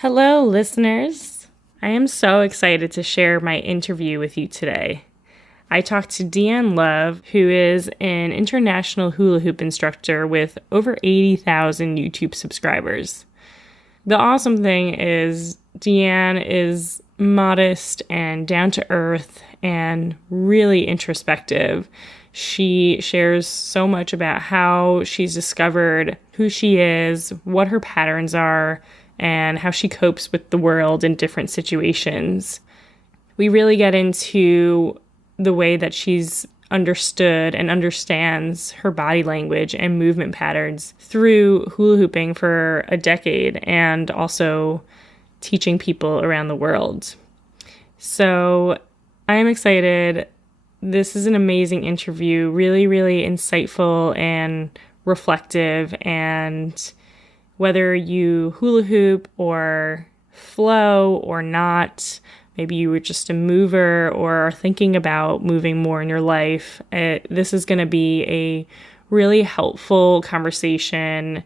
Hello, listeners. I am so excited to share my interview with you today. I talked to Deanne Love, who is an international hula hoop instructor with over 80,000 YouTube subscribers. The awesome thing is Deanne is modest and down to earth and really introspective. She shares so much about how she's discovered who she is, what her patterns are, and how she copes with the world in different situations. We really get into the way that she's understood and understands her body language and movement patterns through hula hooping for a decade and also teaching people around the world. So I am excited. This is an amazing interview, really, really insightful and reflective, and whether you hula hoop or flow or not, maybe you were just a mover or are thinking about moving more in your life, this is going to be a really helpful conversation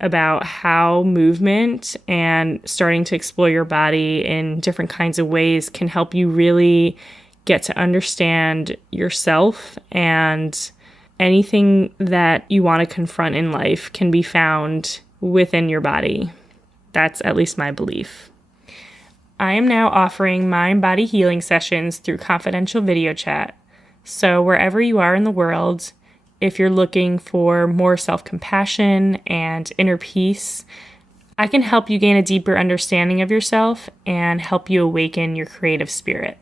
about how movement and starting to explore your body in different kinds of ways can help you really get to understand yourself, and anything that you want to confront in life can be found within your body. That's at least my belief. I am now offering mind-body healing sessions through confidential video chat. So wherever you are in the world, if you're looking for more self-compassion and inner peace, I can help you gain a deeper understanding of yourself and help you awaken your creative spirit.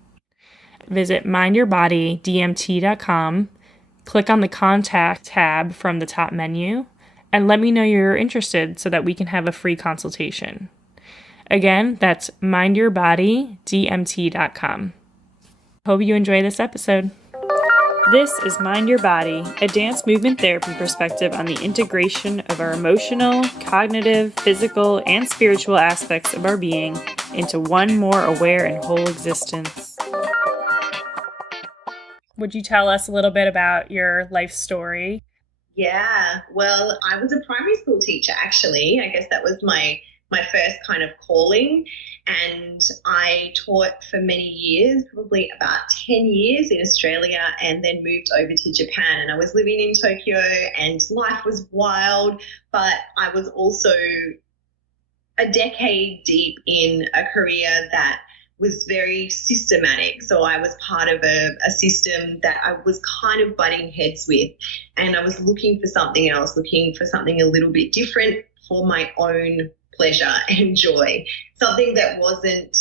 Visit mindyourbodydmt.com, click on the contact tab from the top menu, and let me know you're interested so that we can have a free consultation. Again, that's mindyourbodydmt.com. Hope you enjoy this episode. This is Mind Your Body, a dance movement therapy perspective on the integration of our emotional, cognitive, physical, and spiritual aspects of our being into one more aware and whole existence. Would you tell us a little bit about your life story? Yeah, well, I was a primary school teacher, actually. I guess that was my first kind of calling, and I taught for many years, probably about 10 years in Australia, and then moved over to Japan. And I was living in Tokyo, and life was wild, but I was also a decade deep in a career that was very systematic. So I was part of a system that I was kind of butting heads with, and I was looking for something else, looking for something a little bit different for my own pleasure and joy, something that wasn't,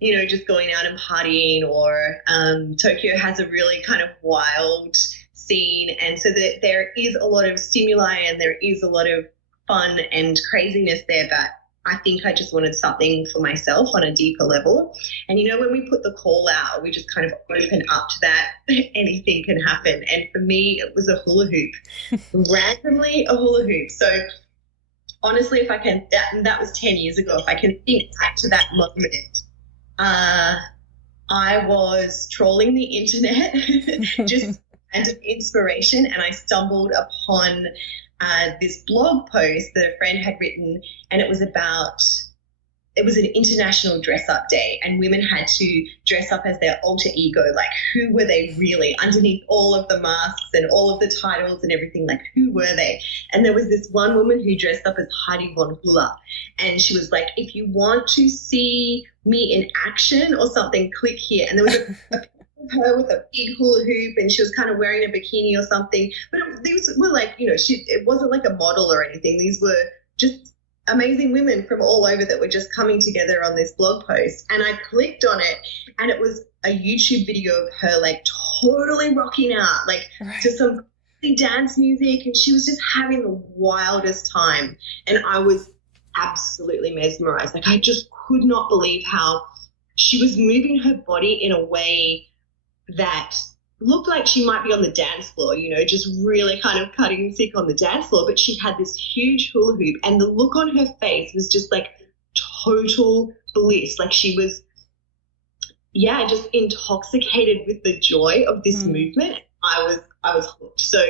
just going out and partying, or Tokyo has a really kind of wild scene. And so there is a lot of stimuli and there is a lot of fun and craziness there, but I think I just wanted something for myself on a deeper level. And, when we put the call out, we just kind of open up to that. Anything can happen. And for me, it was a hula hoop, randomly a hula hoop. So honestly, if I can, that was 10 years ago, if I can think back to that moment, I was trolling the internet, just kind of inspiration, and I stumbled upon this blog post that a friend had written, and it was an international dress-up day, and women had to dress up as their alter ego. Like, who were they really underneath all of the masks and all of the titles and everything? Like, who were they? And there was this one woman who dressed up as Heidi von Hula, and she was like, if you want to see me in action or something, click here. And there was a picture of her with a big hula hoop, and she was kind of wearing a bikini or something. But these were like, it wasn't like a model or anything. These were just amazing women from all over that were just coming together on this blog post. And I clicked on it, and it was a YouTube video of her like totally rocking out, like to some dance music, and she was just having the wildest time. And I was absolutely mesmerized. Like, I just could not believe how she was moving her body in a way that looked like she might be on the dance floor, just really kind of cutting sick on the dance floor. But she had this huge hula hoop, and the look on her face was just like total bliss. Like, she was, just intoxicated with the joy of this movement. I was hooked. So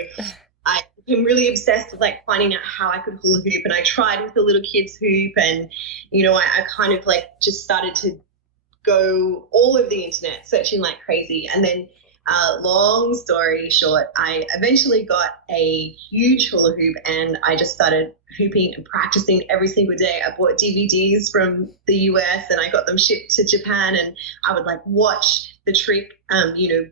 became really obsessed with like finding out how I could hula hoop, and I tried with the little kids hoop, and I kind of like just started to go all over the internet searching like crazy. And then long story short, I eventually got a huge hula hoop, and I just started hooping and practicing every single day. I bought DVDs from the US and I got them shipped to Japan, and I would like watch the trick,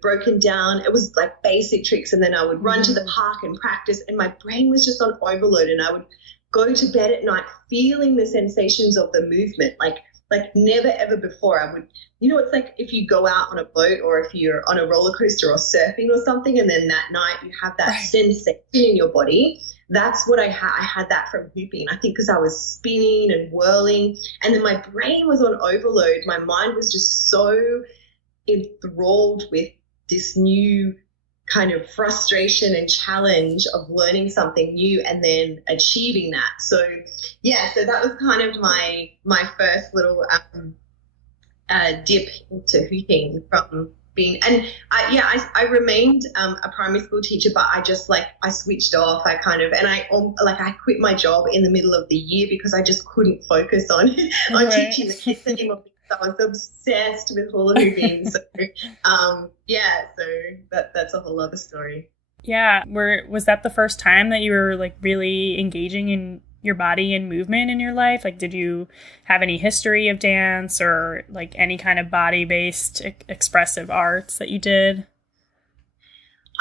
broken down. It was like basic tricks, and then I would run to the park and practice, and my brain was just on overload, and I would go to bed at night feeling the sensations of the movement, like never ever before. I would, it's like if you go out on a boat or if you're on a roller coaster or surfing or something, and then that night you have that sensation in your body. That's what I had. I had that from hooping, I think, because I was spinning and whirling, and then my brain was on overload. My mind was just so enthralled with this new kind of frustration and challenge of learning something new and then achieving that. So that was kind of my first little dip into hooping from being, and I remained a primary school teacher, but I just I switched off. I quit my job in the middle of the year because I just couldn't focus on teaching the kids anymore. I was obsessed with hula hooping. So that's a whole other story. Yeah. Was that the first time that you were like really engaging in your body and movement in your life? Like, did you have any history of dance or like any kind of body-based expressive arts that you did?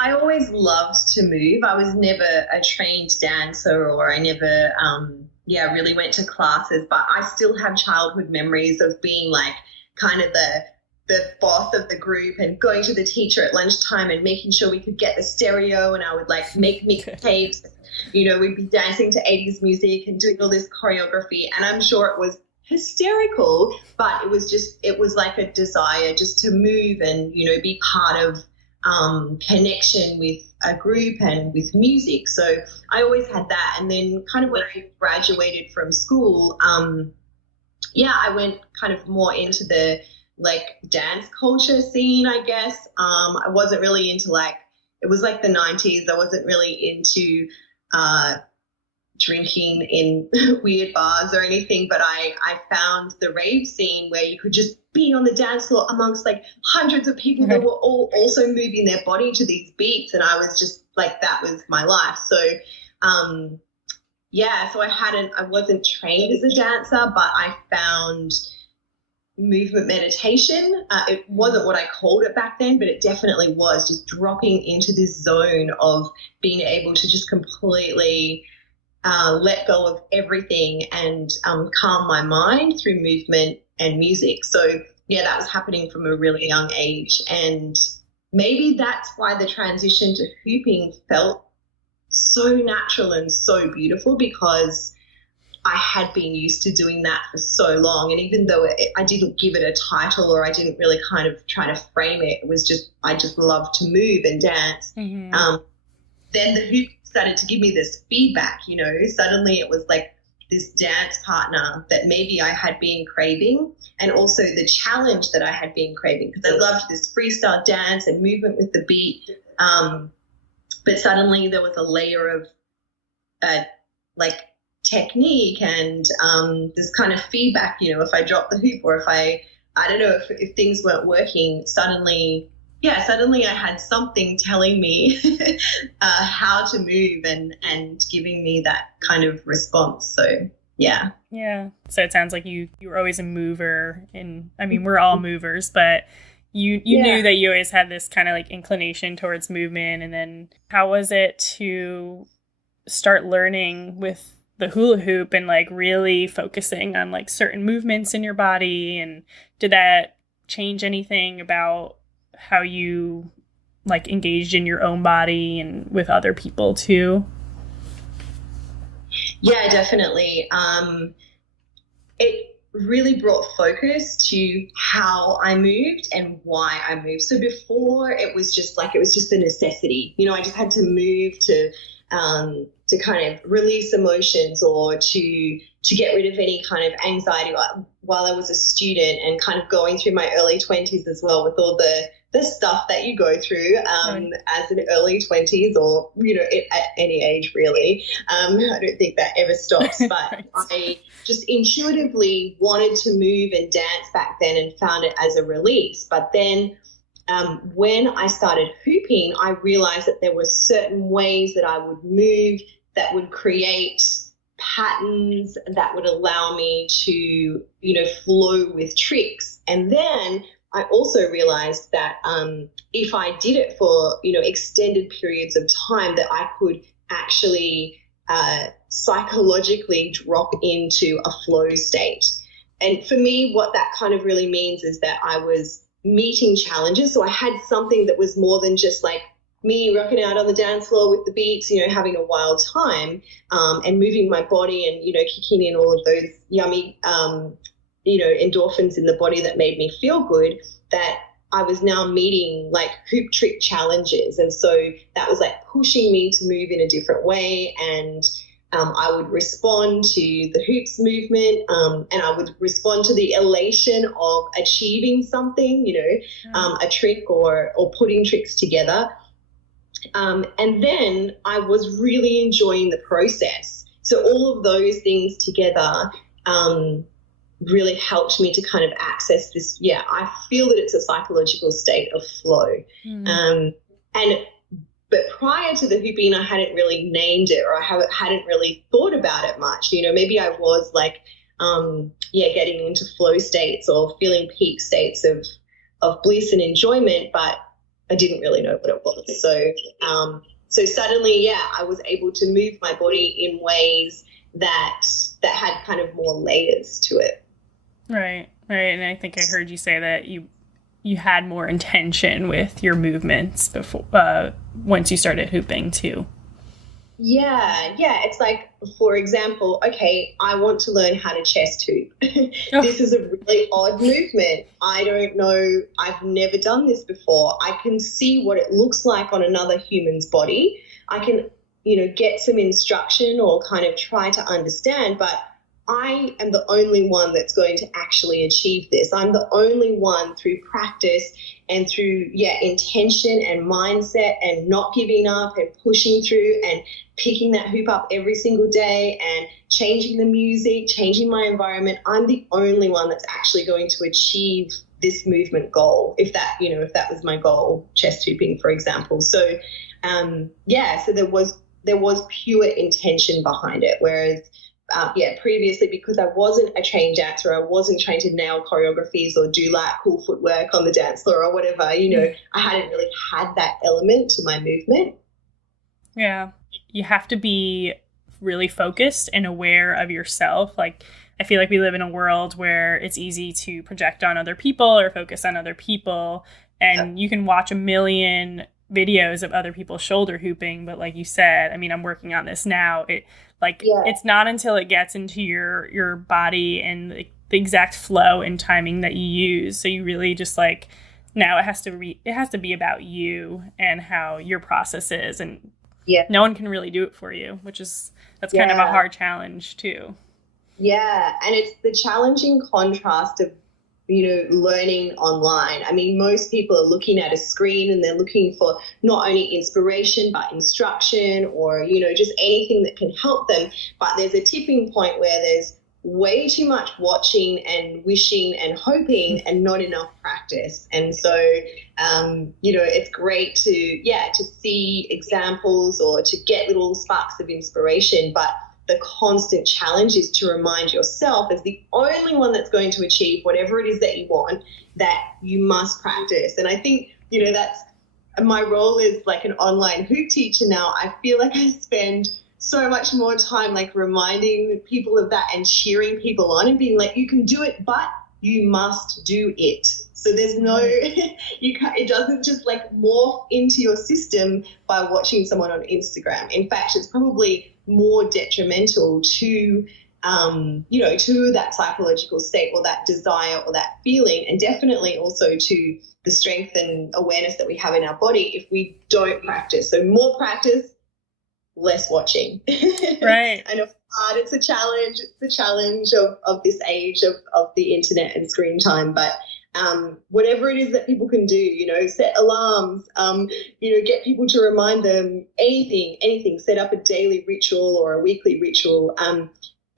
I always loved to move. I was never a trained dancer, or I never really went to classes, but I still have childhood memories of being like kind of the boss of the group and going to the teacher at lunchtime and making sure we could get the stereo, and I would like make mixtapes. We'd be dancing to 80s music and doing all this choreography, and I'm sure it was hysterical, but it was like a desire just to move and, be part of connection with a group and with music. So I always had that. And then kind of when I graduated from school, I went kind of more into the like dance culture scene, I guess. I wasn't really into it was like the 90s. I wasn't really into drinking in weird bars or anything, but I found the rave scene where you could just be on the dance floor amongst like hundreds of people that were all also moving their body to these beats, and I was just like, that was my life. So so I wasn't trained as a dancer, but I found movement meditation. It wasn't what I called it back then, but it definitely was just dropping into this zone of being able to just completely let go of everything and calm my mind through movement and music. So that was happening from a really young age, and maybe that's why the transition to hooping felt so natural and so beautiful, because I had been used to doing that for so long. And even though I didn't give it a title, or I didn't really kind of try to frame it, it was just, I just loved to move and dance. Mm-hmm. Then the hoop started to give me this feedback, suddenly it was like this dance partner that maybe I had been craving, and also the challenge that I had been craving, because I loved this freestyle dance and movement with the beat. But suddenly there was a layer of technique and this kind of feedback, if I dropped the hoop, or if I don't know, if things weren't working, suddenly I had something telling me how to move and giving me that kind of response. So yeah. So it sounds like you were always a mover, and I mean, we're all movers, but you knew that you always had this kind of like inclination towards movement. And then how was it to start learning with the hula hoop and like really focusing on like certain movements in your body? And did that change anything about how you like engaged in your own body and with other people too? Yeah, definitely. It really brought focus to how I moved and why I moved. So before it was just a necessity. I just had to move to kind of release emotions, or to get rid of any kind of anxiety while I was a student, and kind of going through my early 20s as well with all the the stuff that you go through as an early 20s or, at any age really. I don't think that ever stops, but Right. I just intuitively wanted to move and dance back then and found it as a release. But then when I started hooping, I realized that there were certain ways that I would move that would create patterns that would allow me to, flow with tricks. And then I also realized that if I did it for, extended periods of time, that I could actually psychologically drop into a flow state. And for me, what that kind of really means is that I was meeting challenges. So I had something that was more than just like me rocking out on the dance floor with the beats, having a wild time, and moving my body and, kicking in all of those yummy, endorphins in the body that made me feel good, that I was now meeting like hoop trick challenges. And so that was like pushing me to move in a different way. And I would respond to the hoops movement, and I would respond to the elation of achieving something, a trick or putting tricks together. And then I was really enjoying the process. So all of those things together really helped me to kind of access this. Yeah, I feel that it's a psychological state of flow. But prior to the hooping, I hadn't really named it, or I hadn't really thought about it much. Maybe I was like, getting into flow states or feeling peak states of bliss and enjoyment, but I didn't really know what it was. So suddenly, I was able to move my body in ways that had kind of more layers to it. Right. And I think I heard you say that you had more intention with your movements before once you started hooping too. Yeah. It's like, for example, okay, I want to learn how to chest hoop. This is a really odd movement. I don't know. I've never done this before. I can see what it looks like on another human's body. I can, get some instruction or kind of try to understand, but I am the only one that's going to actually achieve this. I'm the only one through practice and through, intention and mindset and not giving up and pushing through and picking that hoop up every single day and changing the music, changing my environment. I'm the only one that's actually going to achieve this movement goal. If that was my goal, chest hooping, for example. So, so there was pure intention behind it. Whereas, previously, because I wasn't a trained dancer, I wasn't trained to nail choreographies or do like cool footwork on the dance floor or whatever, I hadn't really had that element to my movement. Yeah. You have to be really focused and aware of yourself. Like, I feel like we live in a world where it's easy to project on other people or focus on other people. And you can watch a million videos of other people shoulder hooping. But like you said, I mean, I'm working on this now. It's not until it gets into your body and the exact flow and timing that you use. So you really just like, now it has to be about you and how your process is. And no one can really do it for you, that's kind of a hard challenge too. Yeah. And it's the challenging contrast of, learning online. I mean, most people are looking at a screen and they're looking for not only inspiration, but instruction or, just anything that can help them. But there's a tipping point where there's way too much watching and wishing and hoping and not enough practice. And so, it's great to see examples or to get little sparks of inspiration, but the constant challenge is to remind yourself, as the only one that's going to achieve whatever it is that you want, that you must practice. And I think, that's my role is like an online hoop teacher now. I feel like I spend so much more time like reminding people of that and cheering people on and being like, you can do it, but you must do it. So there's no, it doesn't just like morph into your system by watching someone on Instagram. In fact, it's probably more detrimental to, to that psychological state or that desire or that feeling, and definitely also to the strength and awareness that we have in our body if we don't practice. So more practice, less watching. Right. I know it's hard. It's a challenge. It's the challenge of this age of the internet and screen time. But whatever it is that people can do, set alarms, get people to remind them, anything, set up a daily ritual or a weekly ritual.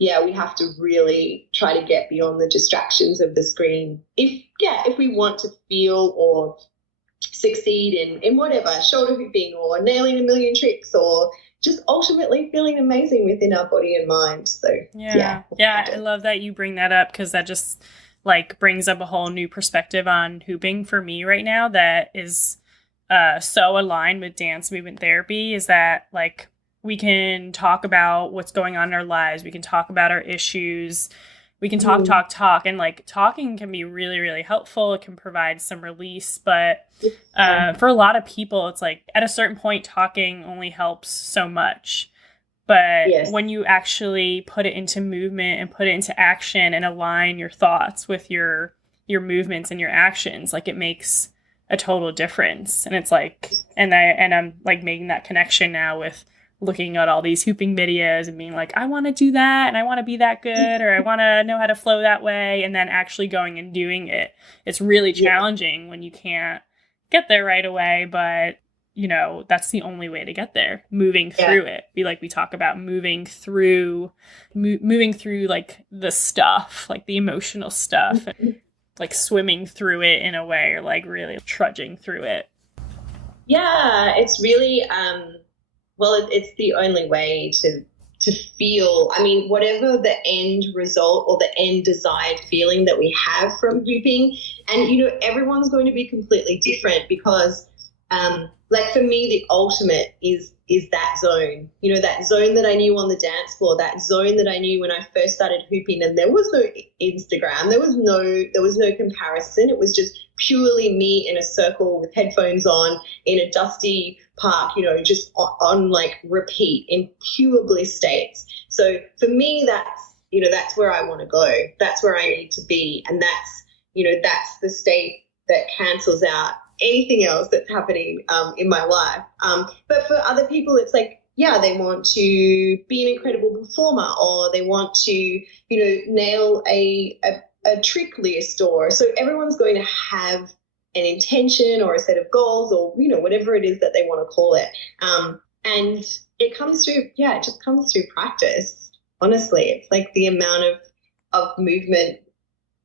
We have to really try to get beyond the distractions of the screen. If we want to feel or succeed in whatever, shoulder hooping or nailing a million tricks or just ultimately feeling amazing within our body and mind. So yeah, I love that you bring that up, because that just like brings up a whole new perspective on hooping for me right now that is so aligned with dance movement therapy, is that like we can talk about what's going on in our lives, we can talk about our issues, we can talk, and like talking can be really, really helpful. It can provide some release, but for a lot of people, it's like at a certain point, talking only helps so much. But when you actually put it into movement and put it into action and align your thoughts with your movements and your actions, like it makes a total difference. And it's like, and I'm like making that connection now with looking at all these hooping videos and being like, I want to do that and I want to be that good, or I want to know how to flow that way, and then actually going and doing it. It's really challenging when you can't get there right away, but that's the only way to get there, moving through it. We talk about moving through like the stuff, like the emotional stuff, and like swimming through it in a way, or like really trudging through it. Yeah, it's really, it's the only way to feel, whatever the end result or the end desired feeling that we have from hooping. And, everyone's going to be completely different, because like for me, the ultimate is that zone, that zone that I knew on the dance floor, that zone that I knew when I first started hooping, and there was no Instagram, there was no comparison. It was just purely me in a circle with headphones on in a dusty park, just on like repeat in pure bliss states. So for me, that's where I want to go. That's where I need to be. And that's the state that cancels out anything else that's happening in my life. But for other people, it's like, they want to be an incredible performer, or they want to, nail a trick list, or so everyone's going to have an intention or a set of goals, or, whatever it is that they want to call it. And it comes through, it just comes through practice. Honestly, it's like the amount of movement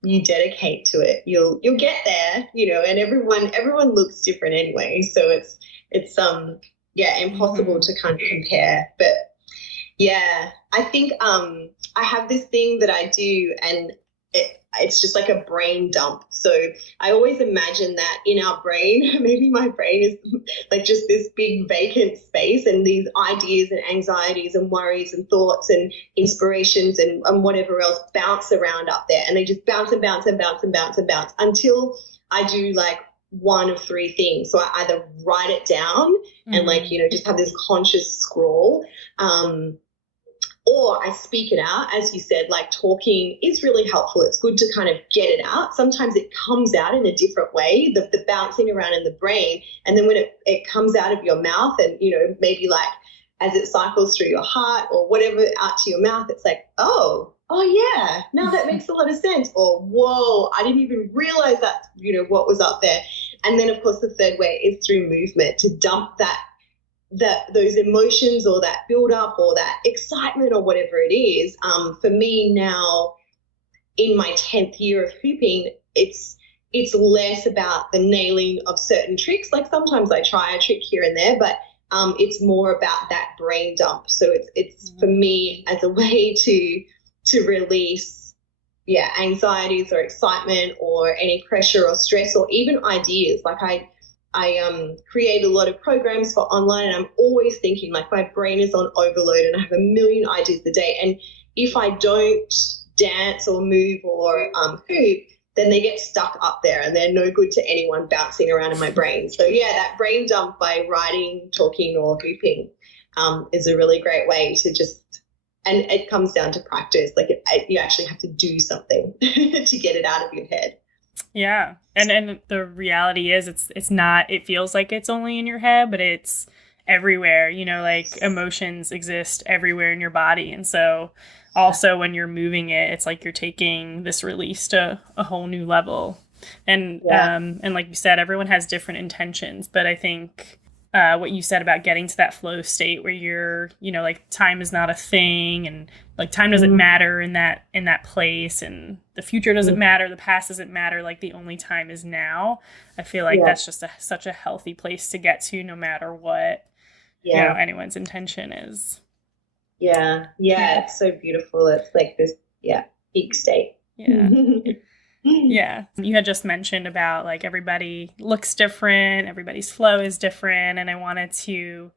you dedicate to it, you'll get there, and everyone looks different anyway. So it's impossible to kind of compare. But I think I have this thing that I do, and it's just like a brain dump. So I always imagine that in our brain, maybe my brain is like just this big vacant space, and these ideas and anxieties and worries and thoughts and inspirations and whatever else bounce around up there, and they just bounce and bounce and bounce and bounce and bounce until I do like one of three things. So I either write it down and just have this conscious scroll, or I speak it out. As you said, like talking is really helpful. It's good to kind of get it out. Sometimes it comes out in a different way, the bouncing around in the brain. And then when it comes out of your mouth and, maybe like as it cycles through your heart or whatever out to your mouth, it's like, oh yeah, now that makes a lot of sense. Or, whoa, I didn't even realize that, what was up there. And then, of course, the third way is through movement, to dump those emotions or that build up or that excitement or whatever it is. For me now, in my 10th year of hooping, it's less about the nailing of certain tricks. Like sometimes I try a trick here and there, but it's more about that brain dump. So it's for me as a way to release anxieties or excitement or any pressure or stress or even ideas. Like I create a lot of programs for online, and I'm always thinking, like, my brain is on overload and I have a million ideas a day. And if I don't dance or move or hoop, then they get stuck up there and they're no good to anyone bouncing around in my brain. So that brain dump by writing, talking or hooping is a really great way to just, and it comes down to practice. Like you actually have to do something to get it out of your head. Yeah. And the reality is it's not, it feels like it's only in your head, but it's everywhere, like emotions exist everywhere in your body. And so also when you're moving it, it's like you're taking this release to a whole new level. And like you said, everyone has different intentions, but I think what you said about getting to that flow state where you're, like time is not a thing, and like time doesn't matter in that place, and the future doesn't matter, the past doesn't matter, like the only time is now. I feel like that's just such a healthy place to get to, no matter what anyone's intention is. Yeah, it's so beautiful. It's like this peak state. Yeah. You had just mentioned about like everybody looks different, everybody's flow is different. And I wanted to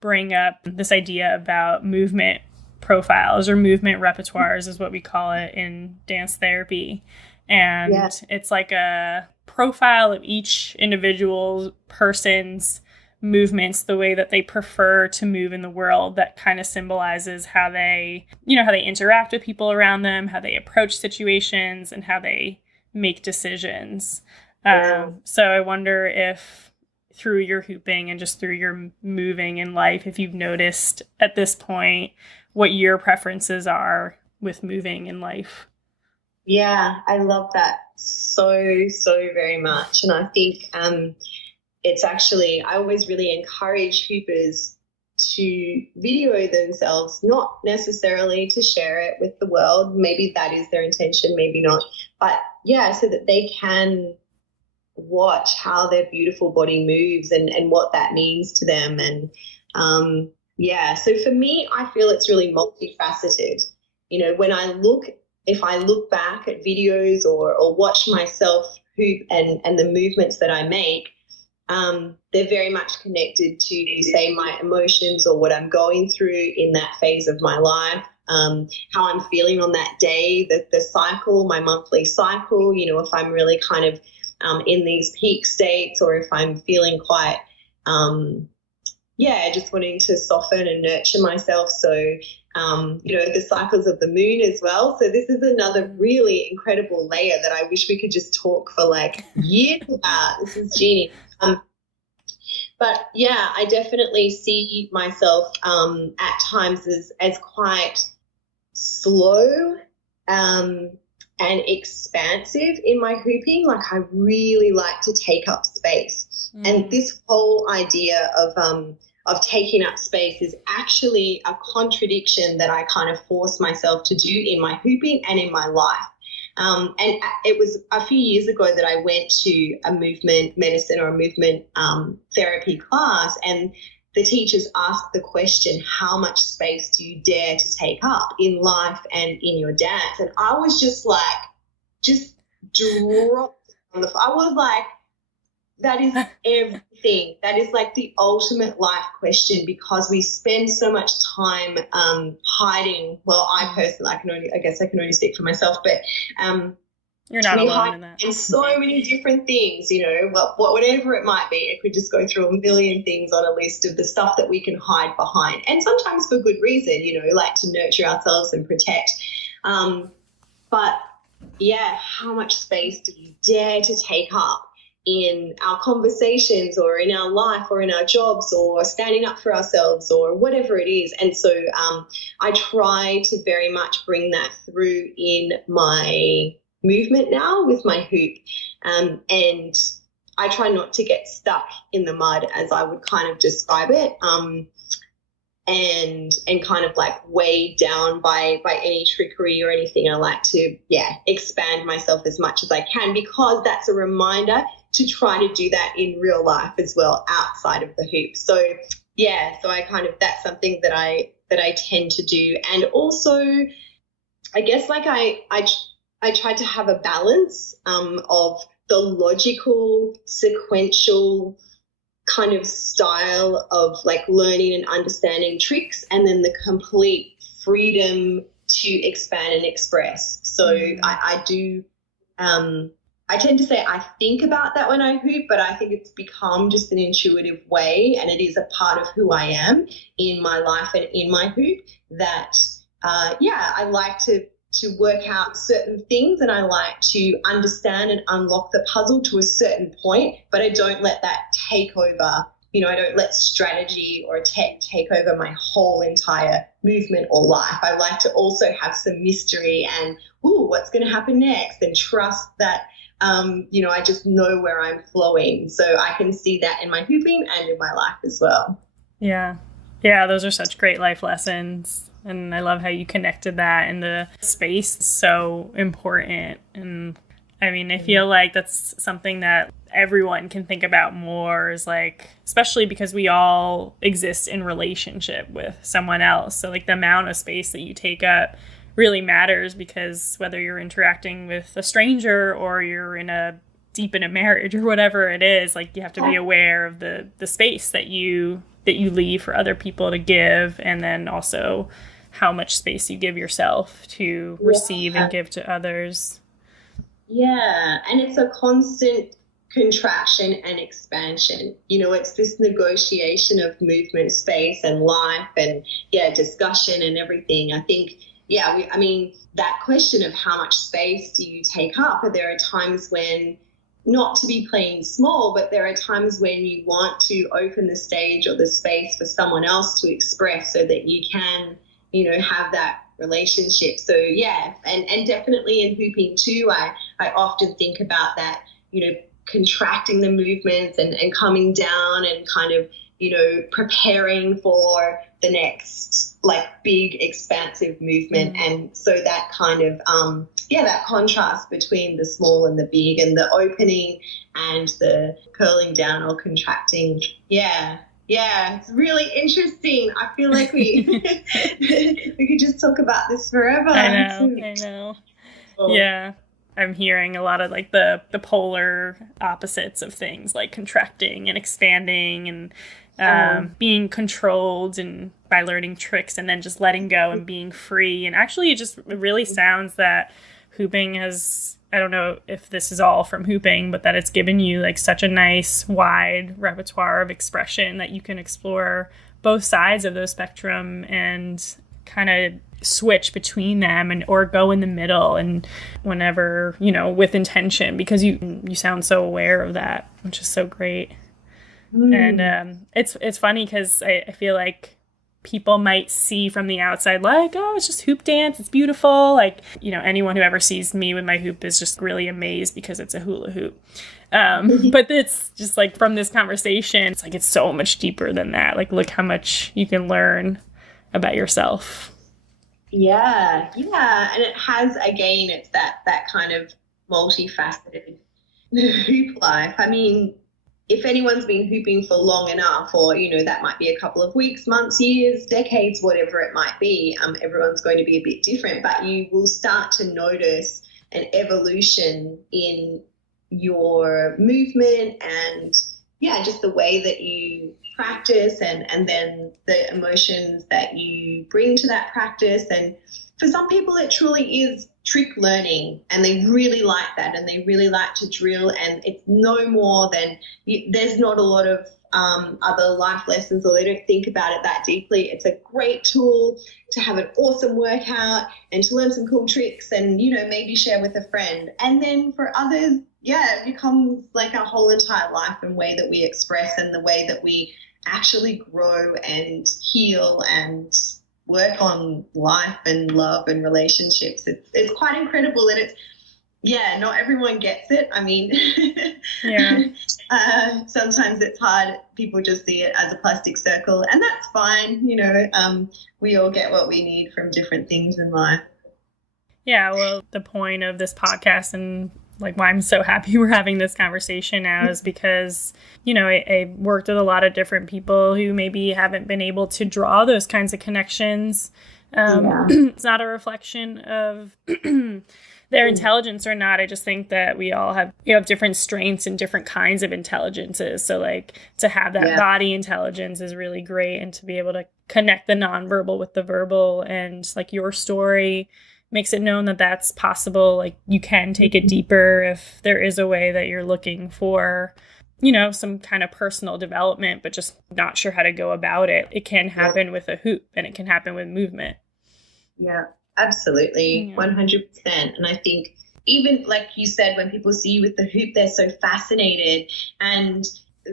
bring up this idea about movement profiles, or movement repertoires is what we call it in dance therapy. And it's like a profile of each individual person's movements, the way that they prefer to move in the world, that kind of symbolizes how they, how they interact with people around them, how they approach situations, and how they make decisions. So I wonder if through your hooping and just through your moving in life, if you've noticed at this point what your preferences are with moving in life. Yeah, I love that so very much. And I think it's actually, I always really encourage hoopers to video themselves, not necessarily to share it with the world. Maybe that is their intention, maybe not. But so that they can watch how their beautiful body moves and what that means to them. And so for me, I feel it's really multifaceted. If I look back at videos or watch myself hoop and the movements that I make, they're very much connected to, say, my emotions or what I'm going through in that phase of my life, how I'm feeling on that day, the cycle, my monthly cycle, if I'm really kind of in these peak states, or if I'm feeling quite, just wanting to soften and nurture myself. So, the cycles of the moon as well. So this is another really incredible layer that I wish we could just talk for like years about. This is genius. But I definitely see myself at times as quite slow and expansive in my hooping. Like, I really like to take up space. And this whole idea of taking up space is actually a contradiction that I kind of force myself to do in my hooping and in my life. And it was a few years ago that I went to a movement medicine or a movement therapy class, and the teachers asked the question, how much space do you dare to take up in life and in your dance? And I was just dropped on the floor. I was like, that is everything. That is like the ultimate life question, because we spend so much time hiding. Well, I personally, I guess I can only speak for myself, but you're not alone in that. And so many different things, whatever it might be. It could just go through a million things on a list of the stuff that we can hide behind, and sometimes for good reason, like to nurture ourselves and protect. But how much space do we dare to take up in our conversations or in our life or in our jobs or standing up for ourselves or whatever it is? And so I try to very much bring that through in my movement now with my hoop. And I try not to get stuck in the mud, as I would kind of describe it, and kind of like weighed down by any trickery or anything. I like to, expand myself as much as I can, because that's a reminder to try to do that in real life as well, outside of the hoop. So so I kind of, that's something that I tend to do. And also, I guess like I try to have a balance of the logical, sequential kind of style of like learning and understanding tricks, and then the complete freedom to expand and express. So I do I tend to say I think about that when I hoop, but I think it's become just an intuitive way, and it is a part of who I am in my life and in my hoop, that I like to work out certain things, and I like to understand and unlock the puzzle to a certain point, but I don't let that take over. I don't let strategy or tech take over my whole entire movement or life. I like to also have some mystery and, what's going to happen next, and trust that I just know where I'm flowing. So I can see that in my hooping and in my life as well. Yeah. Yeah, those are such great life lessons. And I love how you connected that, and the space is so important. And I mean, I feel like that's something that everyone can think about more, is like, especially because we all exist in relationship with someone else. So like the amount of space that you take up really matters, because whether you're interacting with a stranger or you're deep in a marriage or whatever it is, like you have to be aware of the space that you leave for other people to give, and then also how much space you give yourself to receive and give to others. Yeah, and it's a constant contraction and expansion. It's this negotiation of movement, space, and life, and discussion and everything. I think, that question of how much space do you take up? There are times when, not to be playing small, but there are times when you want to open the stage or the space for someone else to express, so that you can, have that relationship. So and definitely in hooping too, I often think about that, contracting the movements and coming down and kind of, preparing for the next like big expansive movement. And so that kind of that contrast between the small and the big, and the opening and the curling down or contracting. It's really interesting. I feel like we we could just talk about this forever. I know. Yeah. I'm hearing a lot of like the polar opposites of things, like contracting and expanding, and being controlled and by learning tricks, and then just letting go and being free. And actually it really sounds that hooping has, I don't know if this is all from hooping, but that it's given you like such a nice wide repertoire of expression that you can explore both sides of the spectrum and kind of switch between them, or go in the middle, and whenever, with intention, because you sound so aware of that, which is so great. And it's funny because I feel like people might see from the outside like, oh, it's just hoop dance, it's beautiful. Like, anyone who ever sees me with my hoop is just really amazed because it's a hula hoop. But it's just like, from this conversation, it's like, it's so much deeper than that. Like, look how much you can learn about yourself. Yeah. And it has, again, it's that kind of multifaceted hoop life. I mean, if anyone's been hooping for long enough, or, that might be a couple of weeks, months, years, decades, whatever it might be, everyone's going to be a bit different, but you will start to notice an evolution in your movement and, just the way that you practice, and then the emotions that you bring to that practice. And for some people, it truly is trick learning, and they really like that, and they really like to drill, and it's no more than, there's not a lot of other life lessons, or they don't think about it that deeply. It's a great tool to have an awesome workout and to learn some cool tricks, and maybe share with a friend. And then for others, it becomes like our whole entire life, and way that we express, and the way that we actually grow and heal and work on life and love and relationships. It's quite incredible that it's, not everyone gets it. I mean, sometimes it's hard. People just see it as a plastic circle, and that's fine. We all get what we need from different things in life. Yeah, well, the point of this podcast, and like why I'm so happy we're having this conversation now, is because, I worked with a lot of different people who maybe haven't been able to draw those kinds of connections. It's not a reflection of their intelligence or not. I just think that we have different strengths and different kinds of intelligences. So like, to have that body intelligence is really great, and to be able to connect the nonverbal with the verbal, and like your story makes it known that that's possible. Like, you can take it deeper if there is a way that you're looking for, some kind of personal development, but just not sure how to go about it. It can happen with a hoop, and it can happen with movement. Yeah, absolutely. 100%. And I think, even like you said, when people see you with the hoop, they're so fascinated. And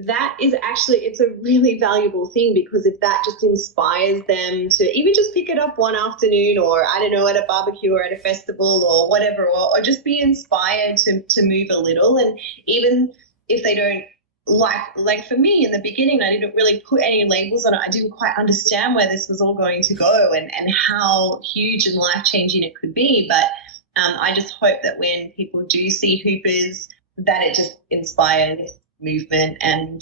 that is actually, it's a really valuable thing, because if that just inspires them to even just pick it up one afternoon, or I don't know, at a barbecue or at a festival or whatever, or just be inspired to move a little. And even if they don't like for me in the beginning, I didn't really put any labels on it. I didn't quite understand where this was all going to go and how huge and life-changing it could be. But I just hope that when people do see hoopers, that it just inspires movement, and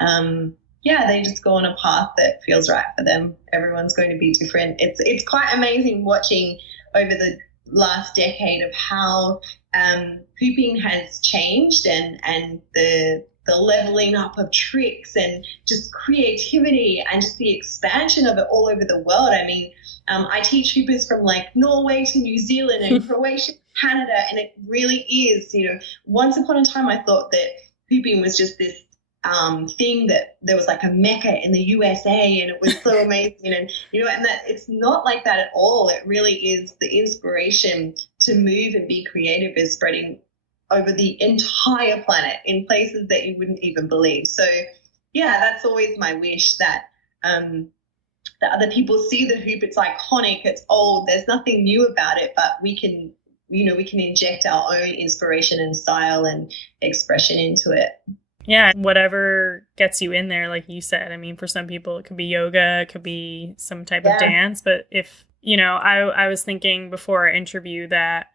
they just go on a path that feels right for them. Everyone's going to be different. It's quite amazing watching over the last decade of how hooping has changed, and the leveling up of tricks and just creativity and just the expansion of it all over the world. I mean, I teach hoopers from like Norway to New Zealand and Croatia, Canada, and it really is, once upon a time I thought that hooping was just this thing that there was like a mecca in the USA and it was so amazing, and and that it's not like that at all. It really is, the inspiration to move and be creative is spreading over the entire planet in places that you wouldn't even believe. So yeah, that's always my wish, that that other people see the hoop. It's iconic, it's old, there's nothing new about it, but we can inject our own inspiration and style and expression into it. Yeah, whatever gets you in there, like you said. I mean, for some people it could be yoga, it could be some type of dance, but if, I was thinking before our interview that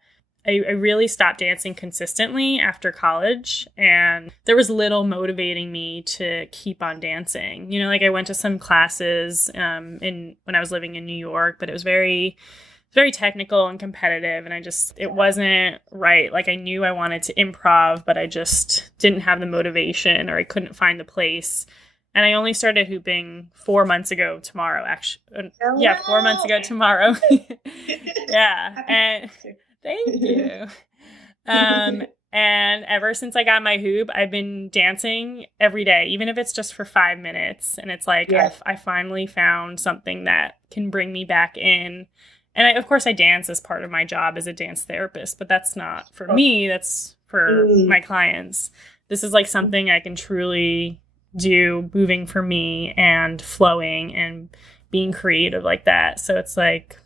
I really stopped dancing consistently after college, and there was little motivating me to keep on dancing. Like I went to some classes when I was living in New York, but it was very technical and competitive, and it wasn't right. Like I knew I wanted to improv, but I just didn't have the motivation, or I couldn't find the place. And I only started hooping 4 months ago tomorrow, actually. 4 months ago tomorrow. Yeah. And thank you. And ever since I got my hoop, I've been dancing every day, even if it's just for 5 minutes. And it's like, I finally found something that can bring me back in. And of course I dance as part of my job as a dance therapist, but that's not for me. That's for my clients. This is like something I can truly do, moving for me and flowing and being creative like that. So it's like,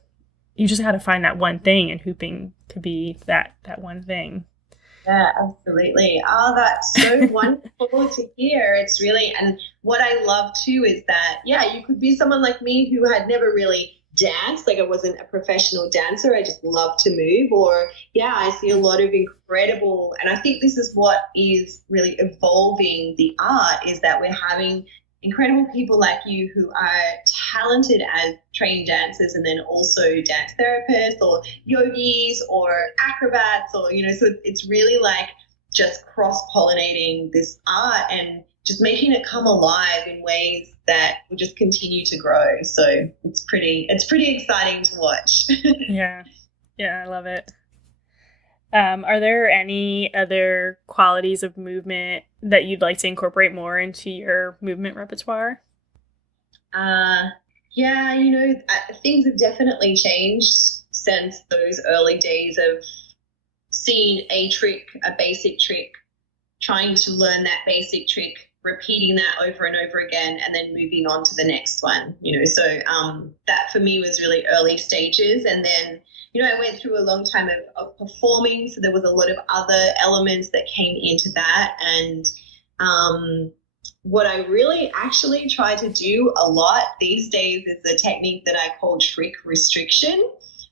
you just got to find that one thing, and hooping could be that one thing. Yeah, absolutely. Oh, that's so wonderful to hear. It's really, and what I love too is that, you could be someone like me who had never really danced, like I wasn't a professional dancer, I just love to move, or I see a lot of incredible, and I think this is what is really evolving the art, is that we're having incredible people like you who are talented as trained dancers, and then also dance therapists or yogis or acrobats, or so it's really like just cross-pollinating this art and just making it come alive in ways that will just continue to grow. So it's pretty exciting to watch. Yeah, I love it. Are there any other qualities of movement that you'd like to incorporate more into your movement repertoire? Things have definitely changed since those early days of seeing a basic trick, trying to learn that basic trick, repeating that over and over again, and then moving on to the next one, so that for me was really early stages. And then, I went through a long time of performing, so there was a lot of other elements that came into that. And what I really actually try to do a lot these days is a technique that I call trick restriction,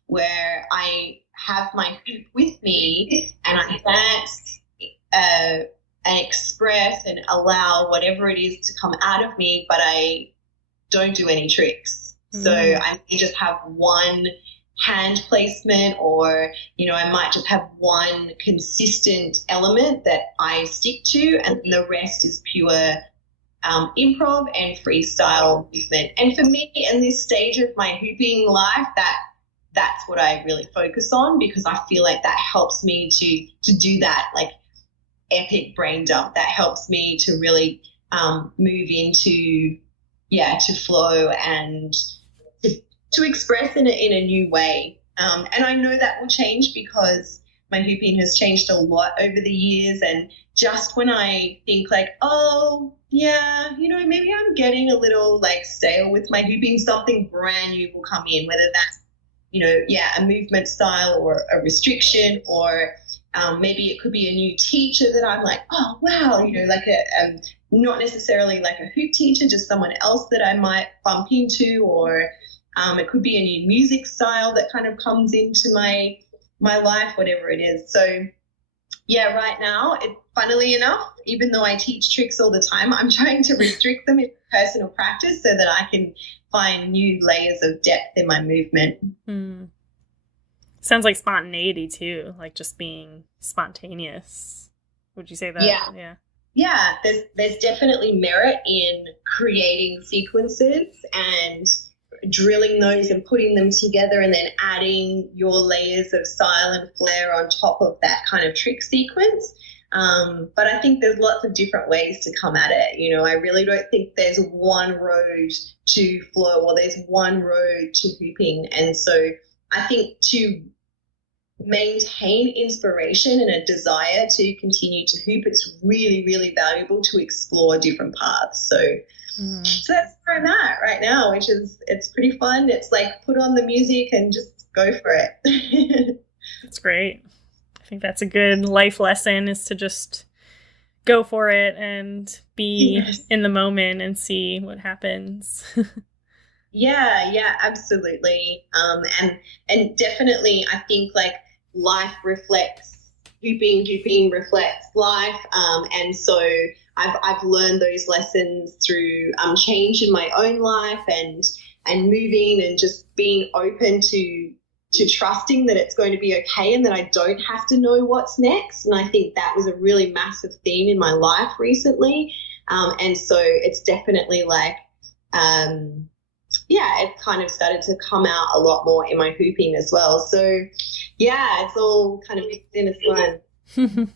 where I have my hoop with me and I dance and express and allow whatever it is to come out of me, but I don't do any tricks. So I may just have one hand placement, or I might just have one consistent element that I stick to, and the rest is pure improv and freestyle movement. And for me, in this stage of my hooping life, that's what I really focus on, because I feel like that helps me to do that like epic brain dump, that helps me to really move into to flow and to express in a new way. And I know that will change, because my hooping has changed a lot over the years. And just when I think like, oh, yeah, maybe I'm getting a little like stale with my hooping, something brand new will come in, whether that's, a movement style or a restriction, or maybe it could be a new teacher that I'm like, oh, wow, like not necessarily like a hoop teacher, just someone else that I might bump into, or it could be a new music style that kind of comes into my life, whatever it is. So yeah, right now, funnily enough, even though I teach tricks all the time, I'm trying to restrict them in personal practice so that I can find new layers of depth in my movement. Sounds like spontaneity too, like just being spontaneous. Would you say that? Yeah, there's definitely merit in creating sequences and drilling those and putting them together, and then adding your layers of style and flair on top of that kind of trick sequence. But I think there's lots of different ways to come at it. I really don't think there's one road to flow or there's one road to hooping. And so I think to maintain inspiration and a desire to continue to hoop, it's really, really valuable to explore different paths. So that's where I'm at right now, which is, it's pretty fun. It's like put on the music and just go for it. That's great. I think that's a good life lesson, is to just go for it and be in the moment and see what happens. Yeah, absolutely. And definitely I think like life reflects hooping reflects life. And so I've learned those lessons through change in my own life and moving, and just being open to trusting that it's going to be okay and that I don't have to know what's next. And I think that was a really massive theme in my life recently. And so it's definitely like, it kind of started to come out a lot more in my hooping as well. So yeah, it's all kind of mixed in as one.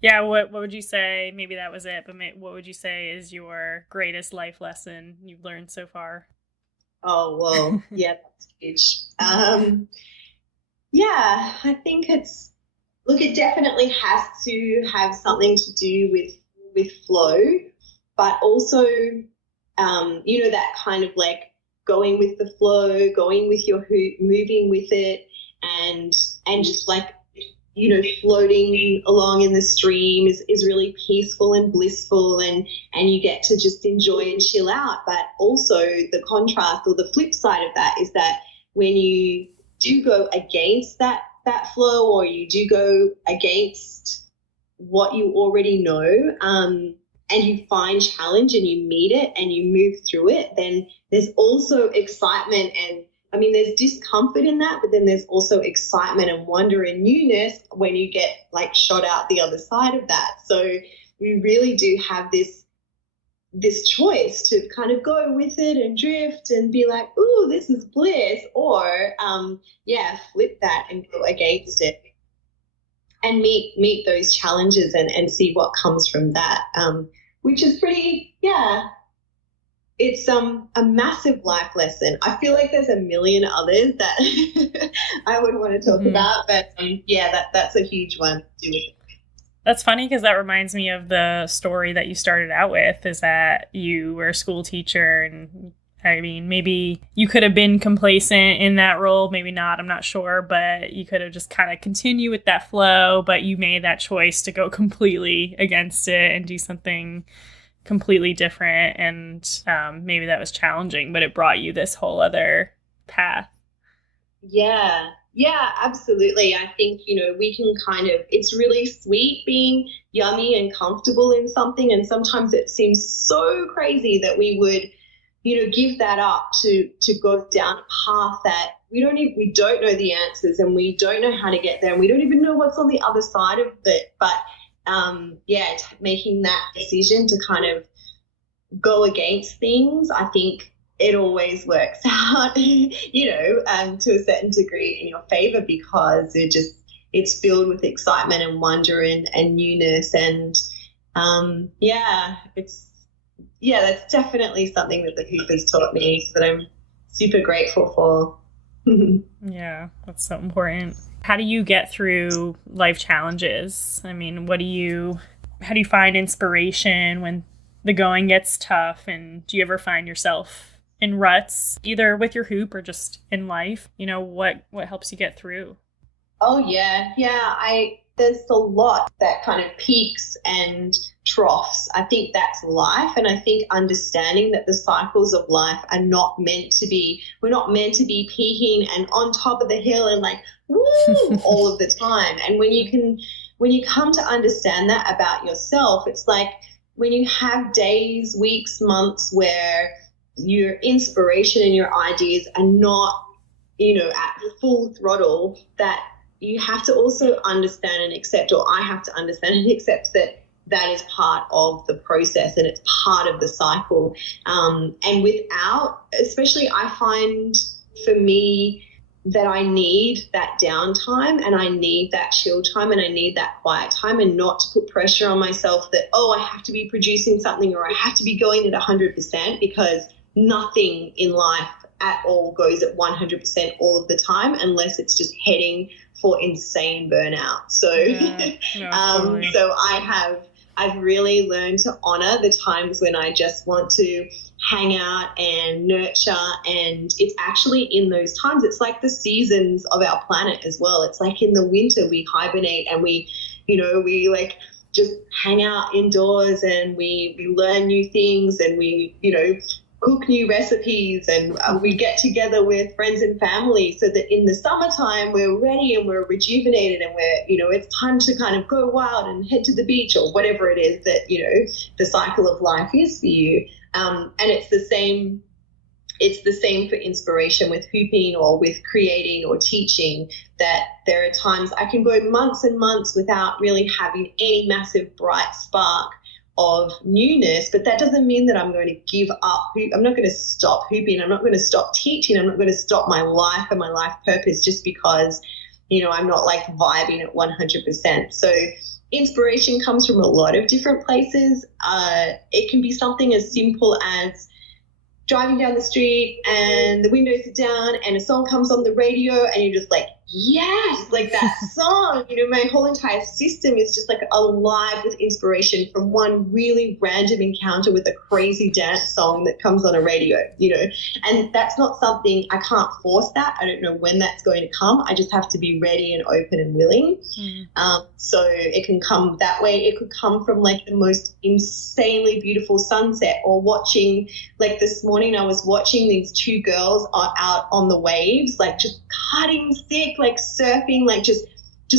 Yeah, what would you say, maybe that was it, but what would you say is your greatest life lesson you've learned so far? Oh, well, yeah, that's huge. I think it definitely has to have something to do with flow, but also, that kind of like going with the flow, going with your hoop, moving with it, and just like, floating along in the stream is really peaceful and blissful, and you get to just enjoy and chill out. But also the contrast or the flip side of that is that when you do go against that flow, or you do go against what you already know, and you find challenge and you meet it and you move through it, then there's also excitement, and there's discomfort in that, but then there's also excitement and wonder and newness when you get like shot out the other side of that. So we really do have this choice to kind of go with it and drift and be like, ooh, this is bliss, or flip that and go against it and meet those challenges and see what comes from that, which is pretty, it's a massive life lesson. I feel like there's a million others that I would want to talk about, but that's a huge one to do with it. That's funny, because that reminds me of the story that you started out with, is that you were a school teacher, and maybe you could have been complacent in that role, maybe not, I'm not sure, but you could have just kind of continued with that flow, but you made that choice to go completely against it and do something completely different, and maybe that was challenging, but it brought you this whole other path. Yeah, absolutely. I think, we can it's really sweet being yummy and comfortable in something, and sometimes it seems so crazy that we would, give that up to go down a path that we don't know the answers, and we don't know how to get there, and we don't even know what's on the other side of it. But making that decision to kind of go against things, I think it always works out, to a certain degree in your favor, because it's filled with excitement and wonder and newness. And that's definitely something that the hoop has taught me that I'm super grateful for. Yeah, that's so important. How do you get through life challenges? I mean, how do you find inspiration when the going gets tough? And do you ever find yourself in ruts, either with your hoop or just in life? You know, what helps you get through? Oh yeah. Yeah. There's a lot that kind of peaks and troughs. I think that's life. And I think understanding that the cycles of life are not meant to be, we're not meant to be peaking and on top of the hill and like, woo, all of the time. And when you come to understand that about yourself, it's like when you have days, weeks, months where your inspiration and your ideas are not, at full throttle, that you have to also understand and accept, or I have to understand and accept that is part of the process and it's part of the cycle. And without, especially I find for me that I need that downtime and I need that chill time and I need that quiet time, and not to put pressure on myself that, I have to be producing something or I have to be going at 100%, because nothing in life at all goes at 100% all of the time unless it's just heading for insane burnout. So, totally. So I've really learned to honor the times when I just want to hang out and nurture. And it's actually in those times, it's like the seasons of our planet as well. It's like in the winter we hibernate and we like just hang out indoors and we learn new things and we, cook new recipes and we get together with friends and family, so that in the summertime we're ready and we're rejuvenated and we're, it's time to kind of go wild and head to the beach or whatever it is that, the cycle of life is for you. And it's the same for inspiration with hooping or with creating or teaching, that there are times I can go months and months without really having any massive bright spark of newness, but that doesn't mean that I'm going to give up. I'm not going to stop hooping. I'm not going to stop teaching. I'm not going to stop my life and my life purpose just because, I'm not like vibing at 100%. So inspiration comes from a lot of different places. It can be something as simple as driving down the street and the windows are down and a song comes on the radio and you're just like, yes, like that song. My whole entire system is just like alive with inspiration from one really random encounter with a crazy dance song that comes on a radio, and that's not something, I can't force that. I don't know when that's going to come. I just have to be ready and open and willing. So it can come that way. It could come from like the most insanely beautiful sunset, or watching, like this morning I was watching these two girls out on the waves, like just cutting thick, like surfing, like just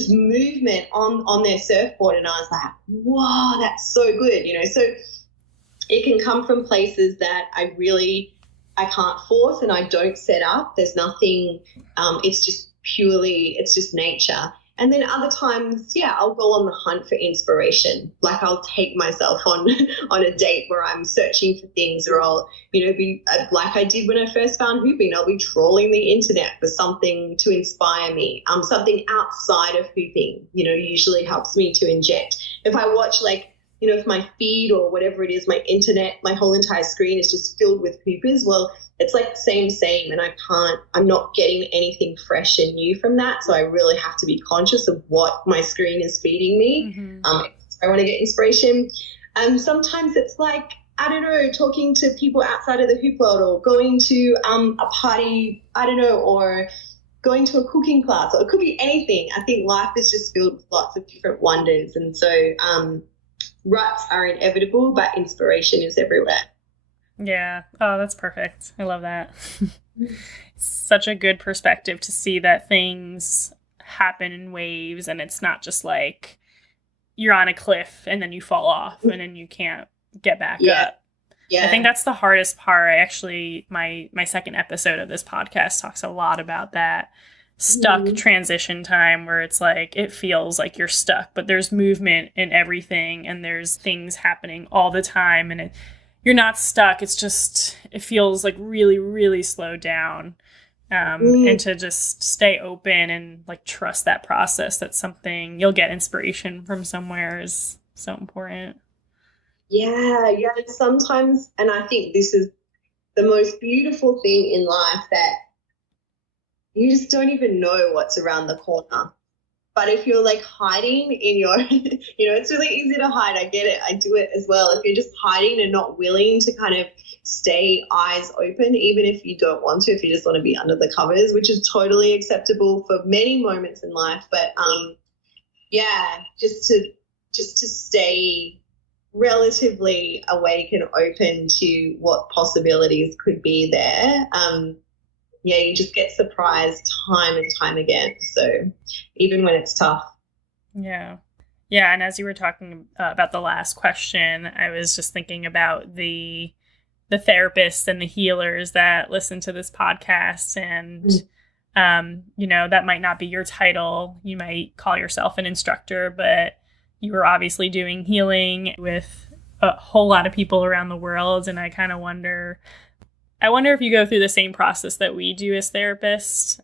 movement on their surfboard, and I was like, whoa, that's so good, so it can come from places that I can't force and I don't set up. There's nothing, it's just nature. And then other times, I'll go on the hunt for inspiration. Like I'll take myself on a date where I'm searching for things, or I'll, be like I did when I first found hooping. I'll be trawling the internet for something to inspire me. Something outside of hooping, usually helps me to inject. If I watch if my feed or whatever it is, my internet, my whole entire screen is just filled with hoopers, well, it's like same, and I'm not getting anything fresh and new from that. So I really have to be conscious of what my screen is feeding me. If I want to get inspiration. Sometimes it's like, I don't know, talking to people outside of the hoop world, or going to a party, I don't know, or going to a cooking class, or it could be anything. I think life is just filled with lots of different wonders. And so ruts are inevitable, but inspiration is everywhere. Yeah. Oh, that's perfect. I love that. It's such a good perspective to see that things happen in waves, and it's not just like you're on a cliff and then you fall off and then you can't get back up. Yeah. I think that's the hardest part. My second episode of this podcast talks a lot about that stuck transition time, where it's like it feels like you're stuck, but there's movement in everything and there's things happening all the time, and you're not stuck. It's just, it feels like really, really slowed down. And to just stay open and like trust that process, that something you'll get inspiration from somewhere, is so important. Yeah. Sometimes, and I think this is the most beautiful thing in life, that you just don't even know what's around the corner. But if you're like hiding in your, it's really easy to hide. I get it. I do it as well. If you're just hiding and not willing to kind of stay eyes open, even if you don't want to, if you just want to be under the covers, which is totally acceptable for many moments in life. But just to stay relatively awake and open to what possibilities could be there. You just get surprised time and time again. So even when it's tough. Yeah. Yeah. And as you were talking about the last question, I was just thinking about the therapists and the healers that listen to this podcast. And, that might not be your title. You might call yourself an instructor, but you were obviously doing healing with a whole lot of people around the world. And I kind of wonder if you go through the same process that we do as therapists,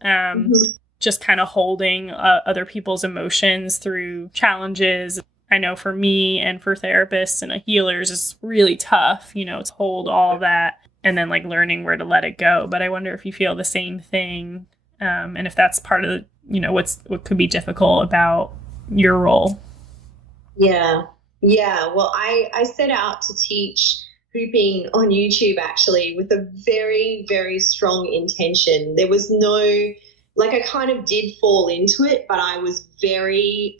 just kind of holding other people's emotions through challenges. I know for me and for therapists and healers, it's really tough, to hold all that and then like learning where to let it go. But I wonder if you feel the same thing, and if that's part of what could be difficult about your role. Yeah. Well, I set out to teach hooping on YouTube actually with a very, very strong intention. There was no, I kind of did fall into it, but I was very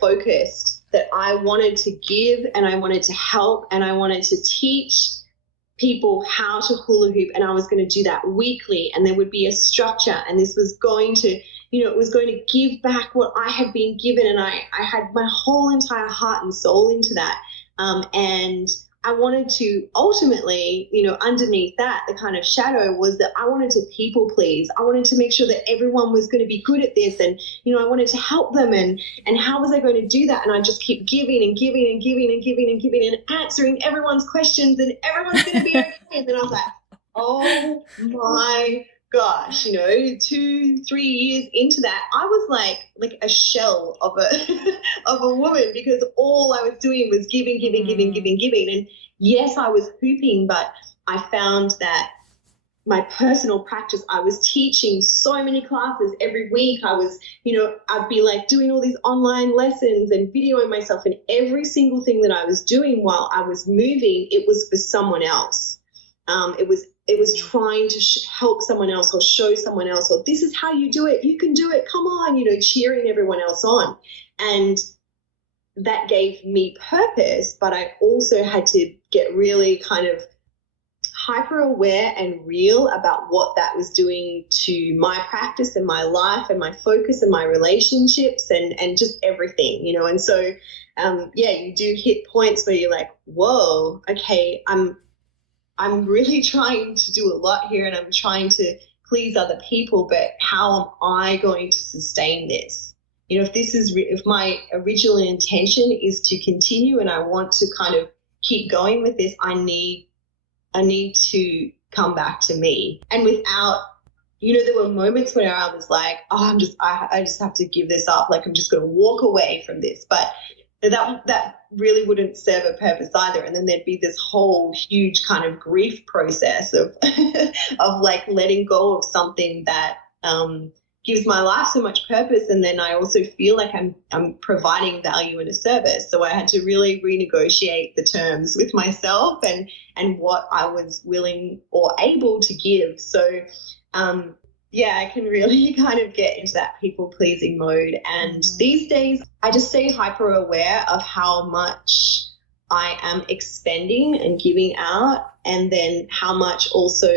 focused that I wanted to give and I wanted to help and I wanted to teach people how to hula hoop, and I was going to do that weekly, and there would be a structure, and this was going to, it was going to give back what I had been given, and I had my whole entire heart and soul into that. And I wanted to ultimately, underneath that, the kind of shadow was that I wanted to people please. I wanted to make sure that everyone was going to be good at this, and, I wanted to help them, and how was I going to do that? And I just keep giving and giving and giving and giving and giving and answering everyone's questions, and everyone's going to be okay. And then I was like, oh my gosh, 2-3 years into that, I was like a shell of a woman, because all I was doing was giving. And yes, I was hooping, but I found that my personal practice, I was teaching so many classes every week. I was, I'd be like doing all these online lessons and videoing myself, and every single thing that I was doing while I was moving, it was for someone else. It was trying to help someone else or show someone else, or this is how you do it. You can do it. Come on, cheering everyone else on. And that gave me purpose, but I also had to get really kind of hyper aware and real about what that was doing to my practice and my life and my focus and my relationships and just everything, And so, you do hit points where you're like, whoa, okay, I'm really trying to do a lot here, and I'm trying to please other people, but how am I going to sustain this? If my original intention is to continue and I want to kind of keep going with this, I need to come back to me. And without, there were moments where I was like, oh, I just have to give this up. Like, I'm just going to walk away from this. But that really wouldn't serve a purpose either. And then there'd be this whole huge kind of grief process of of like letting go of something that gives my life so much purpose. And then I also feel like I'm providing value in a service. So I had to really renegotiate the terms with myself and what I was willing or able to give. So I can really kind of get into that people-pleasing mode. And these days, I just stay hyper-aware of how much I am expending and giving out, and then how much also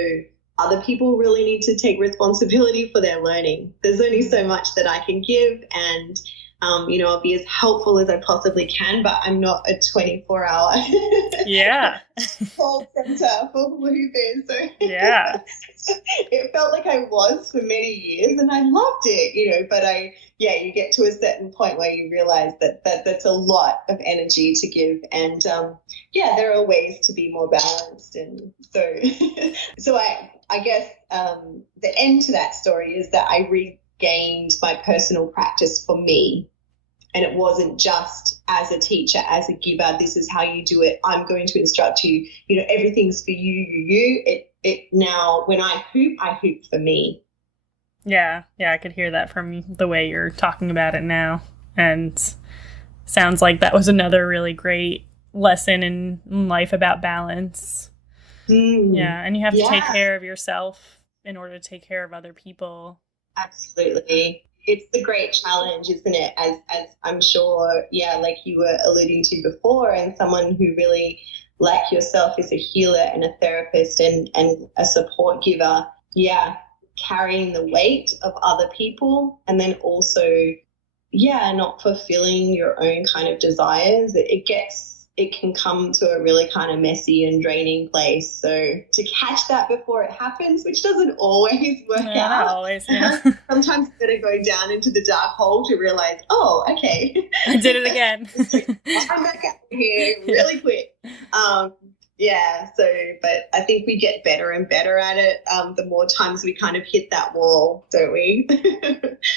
other people really need to take responsibility for their learning. There's only so much that I can give, and I'll be as helpful as I possibly can, but I'm not a 24-hour call center for hoopers. So it felt like I was for many years, and I loved it, but you get to a certain point where you realize that that's a lot of energy to give, and there are ways to be more balanced. And so I guess the end to that story is that I regained my personal practice for me. And it wasn't just as a teacher, as a giver, this is how you do it, I'm going to instruct you, everything's for you. It now, when I hoop for me. Yeah, I could hear that from the way you're talking about it now. And sounds like that was another really great lesson in life about balance. Yeah, and you have to take care of yourself in order to take care of other people. Absolutely. It's the great challenge, isn't it? As I'm sure, like you were alluding to before, and someone who really, like yourself, is a healer and a therapist and a support giver. Yeah, carrying the weight of other people, and then also, not fulfilling your own kind of desires. It can come to a really kind of messy and draining place. So to catch that before it happens, which doesn't always work out. Not always, yeah. Sometimes you gotta go down into the dark hole to realize, oh, okay. I did it again. I'm back out here really quick. But I think we get better and better at it the more times we kind of hit that wall, don't we?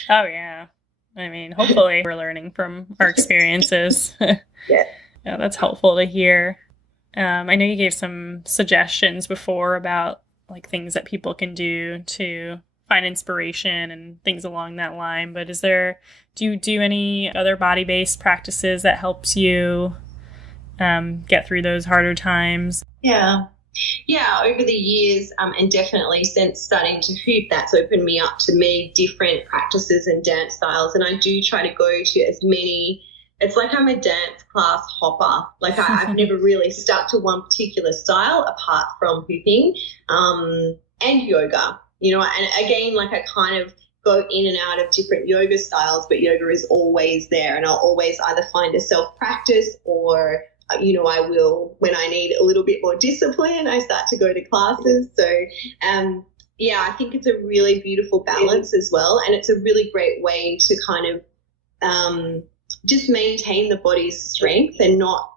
Oh, yeah. I mean, hopefully we're learning from our experiences. Yeah, that's helpful to hear. I know you gave some suggestions before about like things that people can do to find inspiration and things along that line, but do you do any other body-based practices that helps you get through those harder times? Yeah, over the years, and definitely since starting to hoop, that's opened me up to many different practices and dance styles. And I do try to go to as many. It's like I'm a dance class hopper. Like I've never really stuck to one particular style apart from hooping and yoga. And again, like I kind of go in and out of different yoga styles, but yoga is always there, and I'll always either find a self-practice or I will, when I need a little bit more discipline, I start to go to classes. So, I think it's a really beautiful balance as well. And it's a really great way to kind of just maintain the body's strength and not,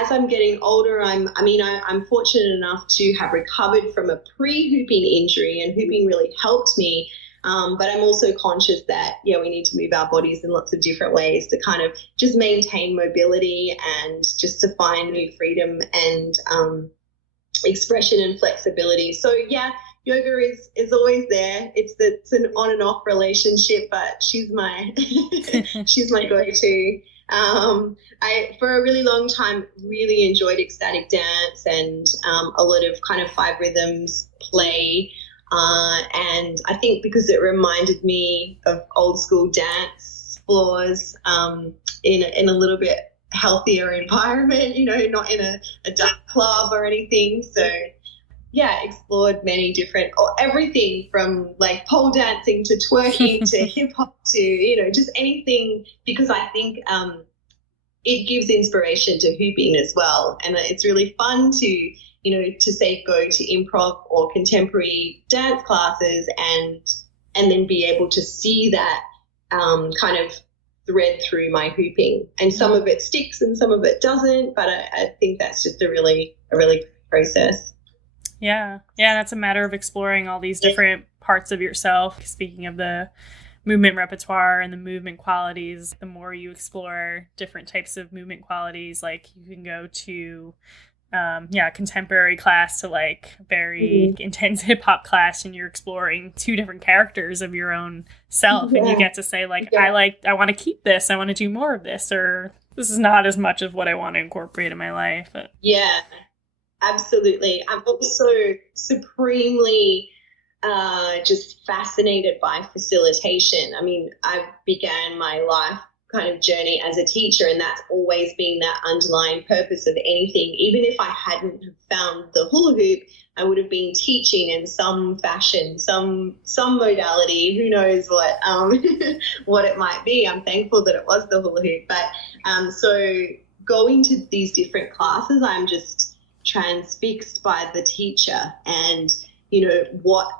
as I'm getting older, I'm fortunate enough to have recovered from a pre-hooping injury, and hooping really helped me. But I'm also conscious that, we need to move our bodies in lots of different ways to kind of just maintain mobility and just to find new freedom and expression and flexibility. So, yoga is always there. It's an on and off relationship, but she's my she's my go-to. I, for a really long time, really enjoyed ecstatic dance and a lot of kind of 5 rhythms play. And I think because it reminded me of old school dance floors in a little bit healthier environment, not in a dark club or anything. So, explored many different, or everything from like pole dancing to twerking to hip hop to, just anything, because I think it gives inspiration to hooping as well. And it's really fun to, to say go to improv or contemporary dance classes and then be able to see that kind of thread through my hooping. And some of it sticks and some of it doesn't, but I think that's just a really great process. Yeah, that's a matter of exploring all these different parts of yourself. Speaking of the movement repertoire and the movement qualities, the more you explore different types of movement qualities, like you can go to contemporary class to like very intense hip hop class, and you're exploring 2 different characters of your own self, and you get to say like, I want to keep this, I want to do more of this, or this is not as much of what I want to incorporate in my life. Yeah, absolutely. I'm also supremely just fascinated by facilitation. I mean, I began my life kind of journey as a teacher, and that's always been that underlying purpose of anything. Even if I hadn't found the hula hoop, I would have been teaching in some fashion, some modality. Who knows what what it might be. I'm thankful that it was the hula hoop. But so going to these different classes, I'm just transfixed by the teacher and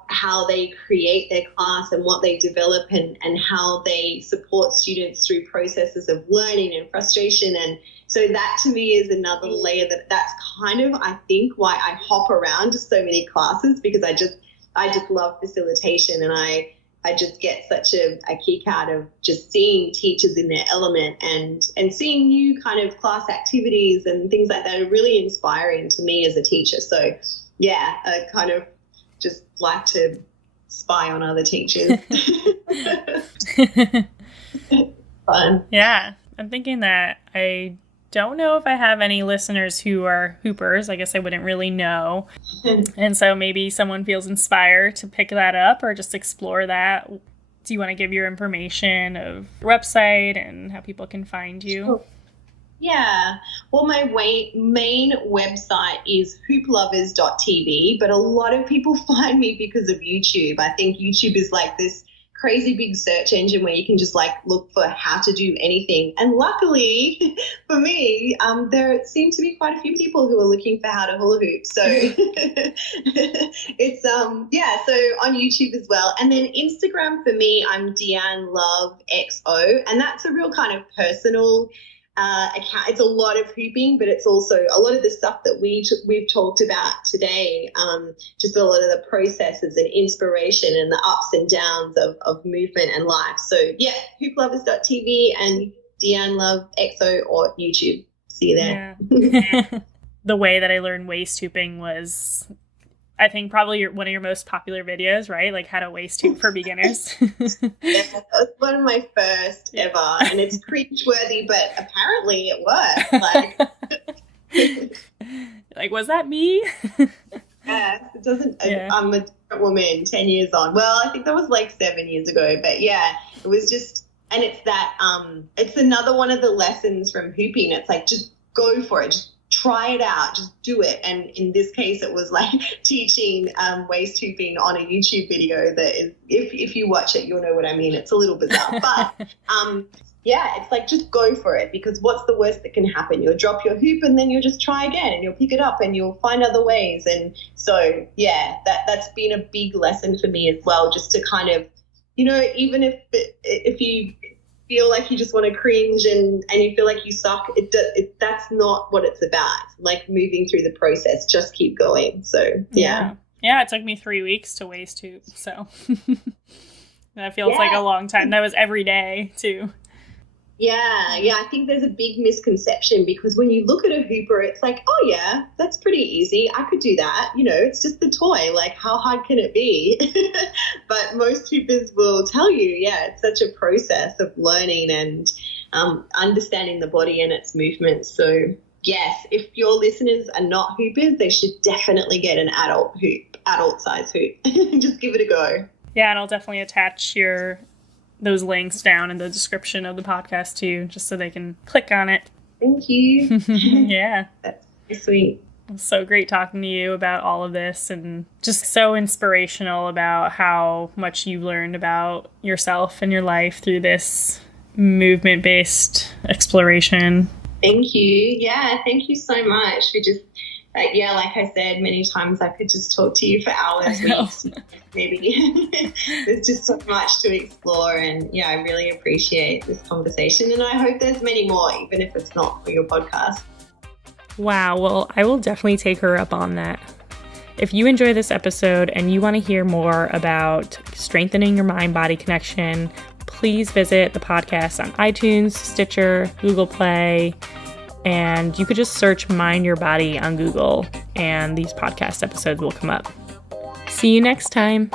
how they create their class and what they develop and how they support students through processes of learning and frustration. And so that to me is another layer that's kind of, I think, why I hop around to so many classes, because I just love facilitation, and I just get such a kick out of just seeing teachers in their element and seeing new kind of class activities and things like that are really inspiring to me as a teacher. So I kind of just like to spy on other teachers. Fun. Yeah. I'm thinking that I don't know if I have any listeners who are hoopers. I guess I wouldn't really know. And so maybe someone feels inspired to pick that up or just explore that. Do you want to give your information of your website and how people can find you? Sure. Yeah. Well, my main website is hooplovers.tv, but a lot of people find me because of YouTube. I think YouTube is like this crazy big search engine where you can just like look for how to do anything. And luckily for me, there seem to be quite a few people who are looking for how to hula hoop. So it's, so on YouTube as well. And then Instagram for me, I'm Deanne Love XO, and that's a real kind of personal account. It's a lot of hooping, but it's also a lot of the stuff that we've talked about today, just a lot of the processes and inspiration and the ups and downs of movement and life. So yeah, hooplovers.tv and Deanne Love XO or YouTube. See you there. Yeah. The way that I learned waist hooping was, I think, probably one of your most popular videos, right? Like how to waist hoop for beginners. Yeah, that was one of my first ever, and it's cringeworthy, but apparently it worked. Like, was that me? Yeah, it doesn't. Yeah. I'm a different woman 10 years on. Well, I think that was like 7 years ago, but yeah, it was just, and it's that, it's another one of the lessons from hooping. It's like, just go for it. Just try it out, just do it. And in this case, it was like teaching waist hooping on a YouTube video that is, if you watch it, you'll know what I mean. It's a little bizarre, but yeah, it's like, just go for it, because what's the worst that can happen? You'll drop your hoop and then you'll just try again and you'll pick it up and you'll find other ways. And so, yeah, that's been a big lesson for me as well, just to kind of, you know, even if you feel like you just want to cringe and you feel like you suck, that's not what it's about. Like moving through the process, just keep going. So yeah. It took me 3 weeks to waist hoop, so that feels like a long time. That was every day too. Yeah, I think there's a big misconception, because when you look at a hooper, it's like, oh yeah, that's pretty easy, I could do that, you know, it's just a toy, like how hard can it be? But most hoopers will tell you, yeah, it's such a process of learning and understanding the body and its movements. So yes, if your listeners are not hoopers, they should definitely get an adult size hoop. Just give it a go. Yeah, and I'll definitely attach those links down in the description of the podcast too, just so they can click on it. Thank you. Yeah. That's sweet. It's so great talking to you about all of this, and just so inspirational about how much you've learned about yourself and your life through this movement-based exploration. Thank you. Yeah, thank you so much for just, like I said, many times I could just talk to you for hours, weeks, maybe. There's just so much to explore, and yeah, I really appreciate this conversation, and I hope there's many more, even if it's not for your podcast. Wow, well, I will definitely take her up on that. If you enjoy this episode and you want to hear more about strengthening your mind-body connection, please visit the podcast on iTunes, Stitcher, Google Play, and you could just search Mind Your Body on Google, and these podcast episodes will come up. See you next time.